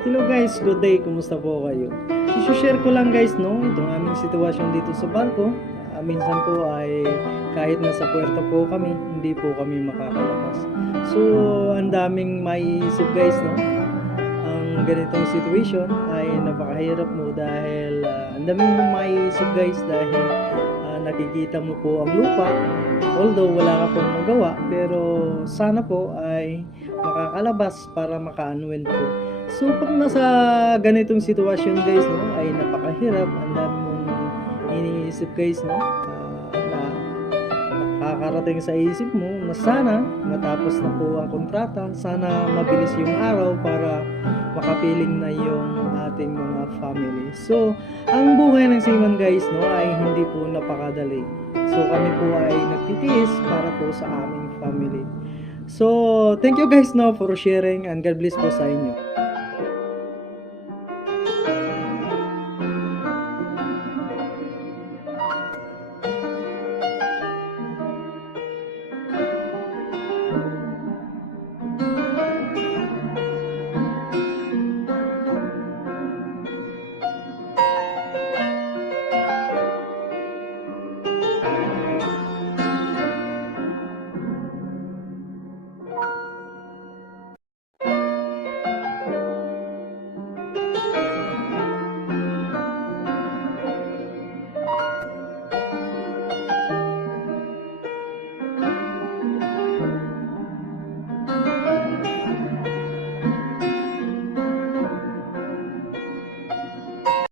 Hello guys, good day. Kumusta po kayo? I-share ko lang guys, no, itong aming sitwasyon dito sa barko. Minsan po ay kahit nasa puerto po kami, hindi po kami makakalabas. So, ang daming maiisip guys, no? Ang ganitong situation ay napakahirap mo dahil ang daming maiisip guys dahil nakikita mo po ang lupa. Although wala ka pong magawa, pero sana po ay makakalabas para maka-unwind po. So pag nasa ganitong sitwasyon guys, no, ay napakahirap, ang dami mong iniisip guys, no, na nakakarating sa isip mo na sana matapos na po ang kontrata, sana mabilis yung araw para makapiling na yung ating mga family. So ang buhay ng seaman guys, no, ay hindi po napakadali. So kami po ay nagtitiis para po sa aming family. So thank you guys, no, for sharing, and God bless po sa inyo.